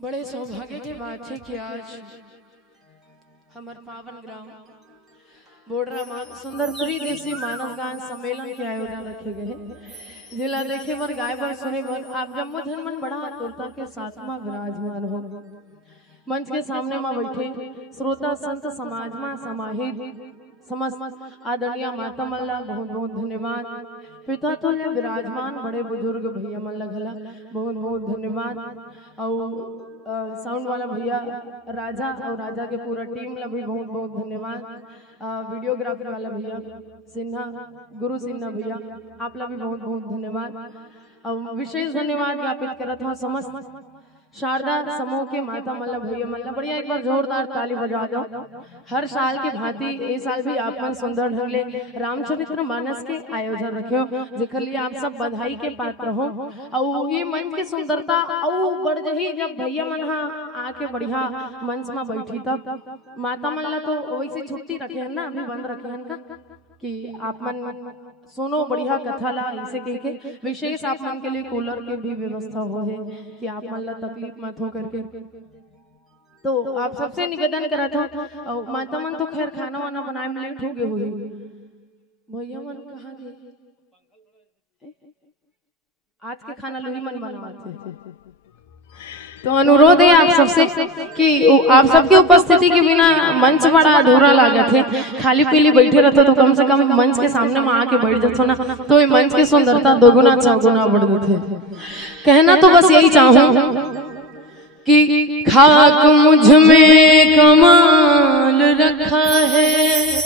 बड़े सौभाग्य की बात है कि आज हमारे पावन ग्राम बोडरा सुंदर त्रिदेशीय मानव गान सम्मेलन के आयोजन रखे गए हैं। जिला देखे बर गाय बर सुने बर आप जम्मू धनमन बड़ा आतुरता के साथ में विराजमान हो। मंच के सामने में बैठे श्रोता संत समाज में समाहित समस्त आदरणीय माता मल्ला बहुत बहुत धन्यवाद। पिता तुल्य विराजमान बड़े बुजुर्ग भैया मल्ला घला बहुत बहुत धन्यवाद। और साउंड वाला भैया राजा और राजा के पूरा टीम ला भी बहुत बहुत धन्यवाद। वीडियोग्राफी वाला भैया सिन्हा गुरु सिन्हा भैया आप ला भी बहुत बहुत धन्यवाद। और विशेष धन्यवाद ज्ञापित करत हूँ समस्त शारदा समूह के माता मल्ला भैया मल्ला बढ़िया एक बार जोरदार ताली बजा दो। हर साल के भांति इस साल भी आप मन सुंदर ढंग ले रामचरित्र मानस के आयोजन रखे जेकर लिए आप सब बधाई के पात्र हो। और ये मंच की सुंदरता और बढ़ जही जब भैया मन आके बढ़िया मंच में बैठी तब माता मल्ला तो वैसे छुट्टी रखे हैं ना, अभी बंद रखे हैं का कि आप मन सुनो बढ़िया कथा ला ऐसे कह के विशेष आप मन के लिए कूलर के भी व्यवस्था हो है कि आप मन ला तकलीफ मत हो करके। तो आप सबसे निवेदन करा था और माता मन तो खैर खाना वाना बनाए में लेट हो गए हुई भैया मन कहाँ गए आज के खाना लोही मन बनवाते थे। तो अनुरोध है आप सबसे कि आप सबके उपस्थिति के बिना मंच बड़ा अधूरा लागत है। खाली पीली बैठे रहते तो कम से कम मंच के सामने में आके बैठ जाते ना तो ये मंच की सुंदरता दोगुना चौगुना बढ़ जाते। कहना तो बस यही चाहूं कि खाक मुझ में कमाल रखा है,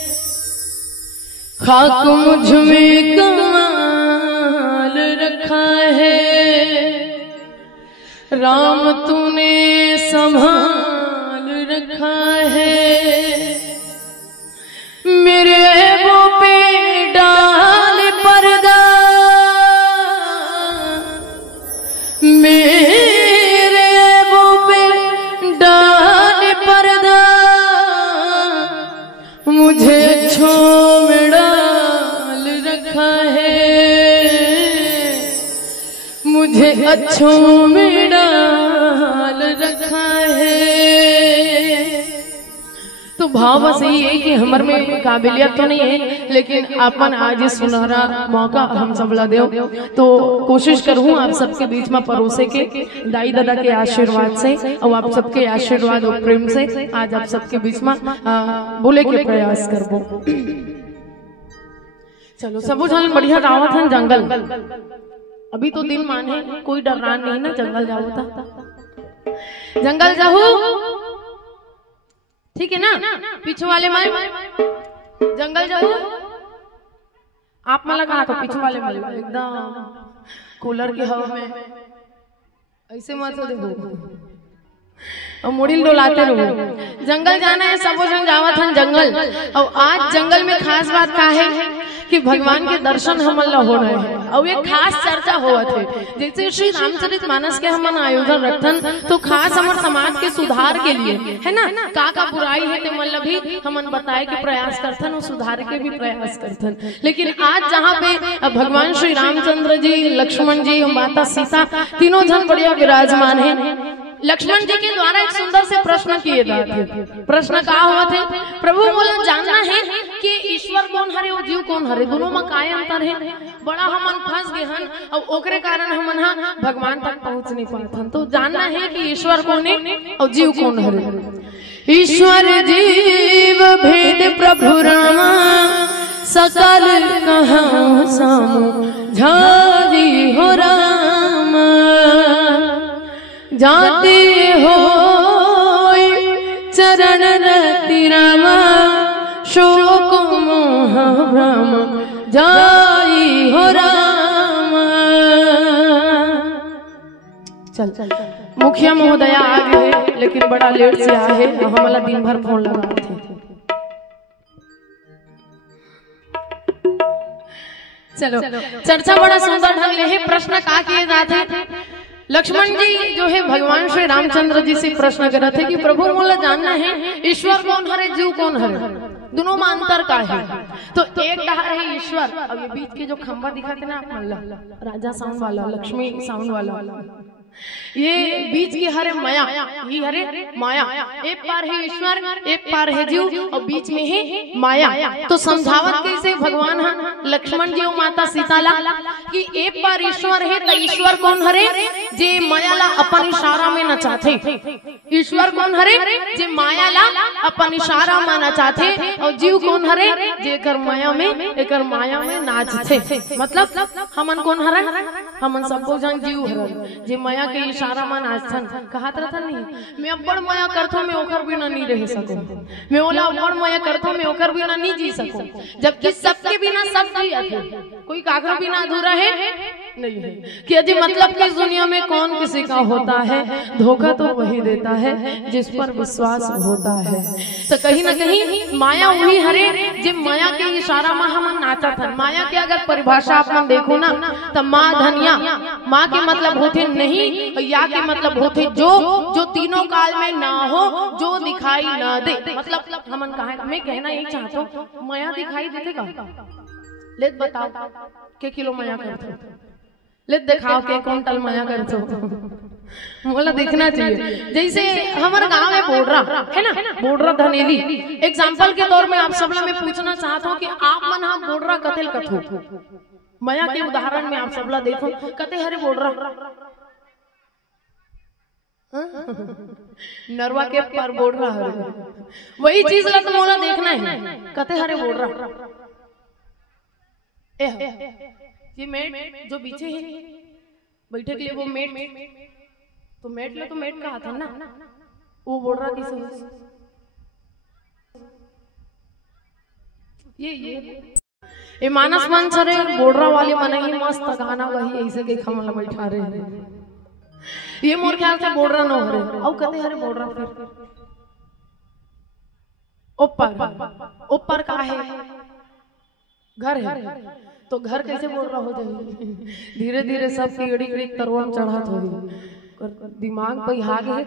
खाक मुझ में कमाल रखा है, राम तूने संभाल रखा है, मेरे वो पे डाल पर्दा, मेरे वो पे डाल पर्दा, मुझे अच्छों में डाल रखा है, मुझे अच्छों में डाल रखा है। तो भाव बस यही है कि हमार में काबिलियत तो नहीं है लेकिन अपन आज इस सुनहरा मौका हम सब ला दो तो कोशिश करूँ आप सबके बीच में परोसे के दाई दादा के आशीर्वाद से और आप सबके आशीर्वाद और प्रेम से आज आप सबके बीच में बोले के प्रयास करबो। चलो सब जन बढ़िया गावत है जंगल अभी तो दिन मान है कोई डरान नहीं ना, जंगल जाओ था जंगल जाओ ठीक है ना। पीछे वाले माल जंगल जाओ आप मला कहा तो पीछे वाले माल एकदम कूलर की हवा में ऐसे मत हो देखो और मुड़िल डोलाते रहो। जंगल जाना है सब जन जावत हैं जंगल। और आज जंगल में खास बात का है कि भगवान के दर्शन हमला हो रहे हैं और ये खास चर्चा हुआ थे जैसे श्री रामचरित मानस के हम आयोजन रखन तो खास हमारे समाज के सुधार के लिए है ना का बुराई है मतलब भी हमन बताए के प्रयास करथन और सुधार के भी प्रयास करथन। लेकिन आज जहाँ पे भगवान श्री रामचंद्र जी लक्ष्मण जी और माता सीता तीनों जन बढ़िया विराजमान है। लक्ष्मण जी के द्वारा एक सुंदर से प्रश्न किए गए थे। प्रश्न कहा हुआ थे प्रभु बोला जानना है कि ईश्वर कौन हरे और जीव कौन हरे दोनों में काय अंतर है। बड़ा हमन फंस गए हन और ओकरे कारण हमन भगवान तक पहुंच नहीं पाथन। तो जानना है कि ईश्वर कौन है और जीव कौन हरे। ईश्वर जीव भेद प्रभु रामा सकल कहां समझाई हो रामा, जाते हो चरण रति रामा शोक मोह भ्रम जाई हो रामा। चल चल मुखिया महोदया आ गए लेकिन बड़ा लेट से आए हमारा दिन भर फोन लगा थे। चलो चर्चा बड़ा सुंदर ढंग ले है। प्रश्न का किए जाते लक्ष्मण जी जो है भगवान श्री रामचंद्र जी से प्रश्न कर रहे थे कि प्रभु मोला जानना है ईश्वर कौन हरे जीव कौन हरे दोनों में अंतर का है। तो एक कहा है ईश्वर और ये बीच के जो खंबा दिखाते ना आप मल्ला राजा साउंड वाला लक्ष्मी साउंड वाला ये बीच की हरे माया, ये हरे माया, एक पार है ईश्वर, एक पार है जीव और बीच में है माया। तो समझावत कैसे भगवान लक्ष्मण जी और माता सीताला कि एक पार ईश्वर है तो ईश्वर कौन हरे जे मायाला अपन इशारा में नचाथे। ईश्वर कौन हरे जे मायाला अपन इशारा में नचाथे और जीव कौन हरे जे कर माया में नाचथे। मतलब हमन कौन हरे, हमन सबको जन जीव हरे जे माया के इशारा में नाचथन। कहत रहथन नहीं मैं अब्बड़ माया करथो मैं ओकर बिना नहीं रह सकूं, मैं ओला अब्बड़ माया करथो मैं ओकर बिना नहीं जी सकूं। जबकि सबके बिना सब जियत है, कोई काकर बिना अधूरा है नहीं है। कि अजी मतलब कि इस दुनिया में कौन किसी का होता है, धोखा तो वही देता है जिस पर विश्वास होता है। तो कहीं ना कहीं माया वही हरे जे माया के इशारा में हम नाचत हन। माया के अगर परिभाषा आप मन देखो ना तो माँ धनिया, माँ के मतलब होते नहीं, या के मतलब होते जो तीनों काल में ना हो, जो दिखाई ना दे। मतलब हमन कहा मैं कहना यही चाहता हूँ माया दिखाई देते का ले बताओ के किलो माया करते, ले दिखाओ के कुंटल माया करते बोला देखना चाहिए। जैसे हमारे गांव में बोडरा है ना, बोडरा धनेली एग्जाम्पल के तौर में आप सबला में पूछना चाहता हूँ कि आप मन हम बोडरा कतेल कथो माया के उदाहरण में आप सबला देखो कते हरे बोडरा नरवा के पर बोडरा हरे, वही चीज ला तो मोला देखना है कते हरे बोडरा। ये मेट जो पीछे है बैठे के लिए वो मेट, तो मेट ले तो मेट कहा था ना, वो बोडरा किसे ये मानस मंच रे बोडरा वाले मन ही मस्त गाना वही ऐसे के खमला बैठा रहे। ये मोर ख्याल से बोडरा न हो रहे औ कते हरे बोडरा फिर ऊपर का है घर है, तो घर कैसे बोल रहा हो जाए। धीरे धीरे सब कीड़ी कीड़ी तरवन चढ़ात हो दिमाग पे हाग है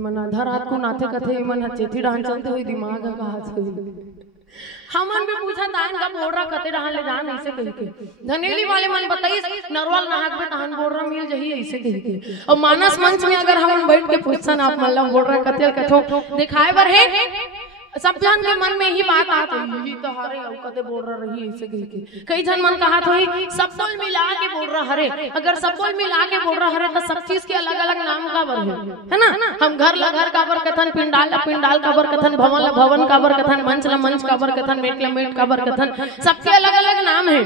मन आधा रात को नाथे कथे मन चेथी डांन चलते हुई दिमाग कहा हमन भी पूछा तान का बोल रहा कते डांन ले जान ऐसे कह के धनेली वाले मन बताई नरवाल नाहक में तान बोल रहा मिल जही ऐसे कह के। और मानस मंच में अगर हम बैठ के पूछन आप मतलब बोल रहा कते कथो दिखाए बर है सब जन के मन में ही बात आत ही तो हरे औ कते बोल रहा रही ऐसे कह के। कई जन मन कहत होई सब बोल मिला के बोल रहा हरे, अगर सब बोल मिला के बोल रहा हरे तो सब चीज के अलग अलग नाम का बर है ना। हम घर ला घर का बर कथन, पिंडाल ला पिंडाल का बर कथन, भवन ला भवन का बर कथन, मंच ला मंच का बर कथन, मेट ला मेट का बर कथन, सबके अलग अलग नाम है,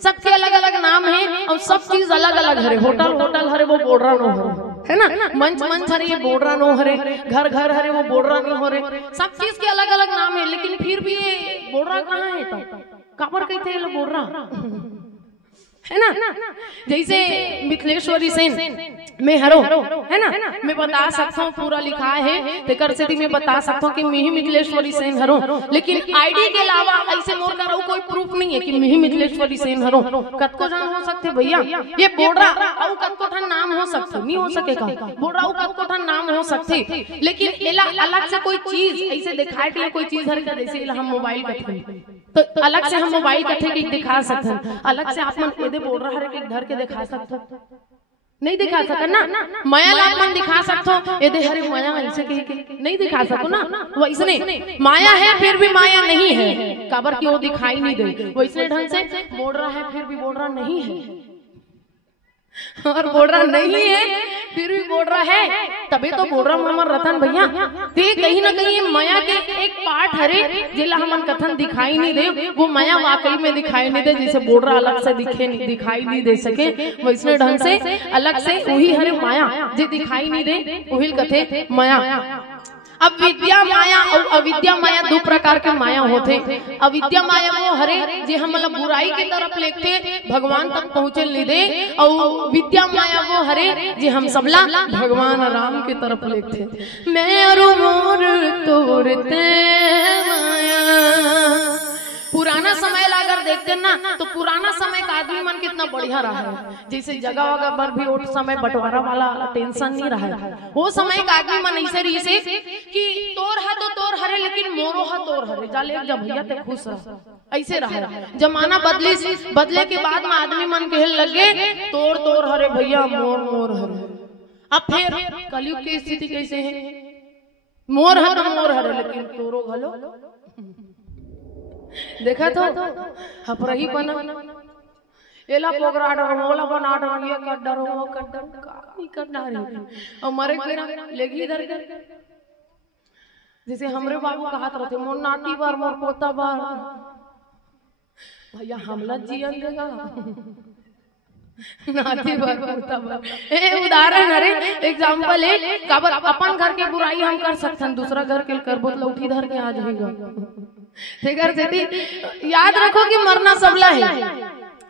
सबके अलग अलग नाम है और सब चीज अलग अलग हरे। होटल होटल हरे वो बोल रहा नो हरे है ना, मंच मंच हरे ये बोडरा नो हरे, घर घर हरे वो बोडरा नहीं हो रहे, सब चीज के अलग अलग नाम है। लेकिन फिर भी ये बोडरा कहाँ है तो काबर कहते हैं बोडरा है ना। जैसे मिथिलेश्वरी सेन में हरो है ना, मैं बता सकता हूँ पूरा लिखा है तेकर से मैं बता सकता हूँ कि मिही मिथिलेश्वरी सेन हरो, लेकिन आईडी के अलावा ऐसे मोर का कोई प्रूफ नहीं है कि मिही मिथिलेश्वरी सेन हरो। कतको जन हो सकते भैया ये बोडरा और कतको ठन नाम हो सकते नहीं हो सकेगा, बोडरा और कतको ठन नाम हो सकते, लेकिन एला अलग से कोई चीज ऐसे दिखाए के लिए कोई चीज हर का जैसे हम मोबाइल कथे तो अलग से हम मोबाइल कथे के दिखा सकते, अलग से आप मन दे बोल रहा है कि घर के दिखा सकते नहीं दिखा सका ना, माया लाभ मन दिखा सकते ये दे हरे माया ऐसे कह के नहीं दिखा सको ना। वैसने माया है फिर भी माया नहीं है, काबर की वो दिखाई नहीं दे, वैसने ढंग से बोल रहा है फिर भी बोल रहा नहीं है, और बोल रहा नहीं है फिर भी बोल रहा है, तभी तो बोल रहा हूँ हमारे रतन भैया। तो कहीं ना कहीं माया के एक पार्ट हरे जिला हमन कथन दिखाई नहीं दे, वो माया वाकई में दिखाई नहीं दे। जैसे बोल रहा अलग से दिखाई नहीं दे सके, वैसने ढंग से अलग से वही हरे माया जो दिखाई नहीं दे वही कथे माया। अब विद्या माया और अविद्या माया दो प्रकार के माया होते। अविद्या माया वो हरे जे हम मतलब बुराई की तरफ लेते भगवान तक पहुँचे नहीं दे, और विद्या माया वो हरे जे हम सबला भगवान राम की तरफ लेते। मैं मोर तोरते माया। पुराना समय अगर देखते ना तो पुराना समय का आदमी मन कितना बढ़िया रहा है, जैसे जगह वगह पर भी वो समय बंटवारा वाला टेंशन नहीं रहा है। वो समय का आदमी मन ऐसे रही से कि तोर है तो तोर हरे लेकिन मोरो है तोर हरे जाले जब भैया ते खुश रह ऐसे रहा। जमाना बदले के बाद में आदमी मन कहे लगे तोर तोर हरे भैया मोर मोर हरे अब फिर कलयुग की स्थिति कैसे है? मोर हर लेकिन तोरो घलो देखा तो हपरही बना एला पोगरा डर मोला बना डर ये कर डर वो कर डर का नहीं करना रे और मरे केरा लेगी इधर के जैसे हमरे बाबू कहत रहते मोर नाती बार मोर पोता बार भैया हमला जीवन देगा नाती बार पोता बार ए उदाहरण अरे एग्जांपल है काबर अपन घर के बुराई हम कर सकथन दूसरा घर के करबो तो लौठी धर के आ जाएगा ठीक है। याद रखो कि मरना सबला है,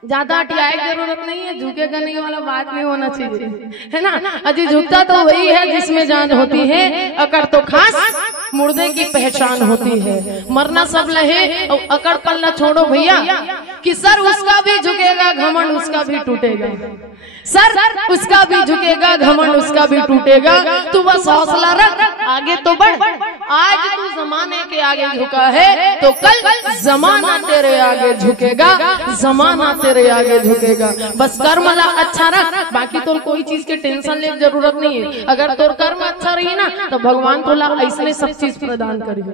ज्यादा अटियाए की जरूरत नहीं है, झुके करने वाला बात नहीं होना चाहिए, है ना। अजी झुकता तो वही है जिसमें जान होती है, अकड़ तो खास मुर्दे की पहचान होती है। मरना सब लहे और अकड़ पलना छोड़ो भैया कि सर उसका भी झुकेगा घमंड उसका भी टूटेगा, सर उसका भी झुकेगा घमंड उसका भी टूटेगा। तू बस हौसला रख आगे तो बढ़, आज तू जमाने के आगे झुका है तो कल जमाना तेरे आगे झुकेगा, जमाना तेरे आगे झुकेगा। बस कर्म ला अच्छा रख, बाकी तो कोई चीज के टेंशन ले जरूरत नहीं है। अगर तोर कर्म अच्छा रही ना तो भगवान तोला ऐसे सब चीज प्रदान करेगा।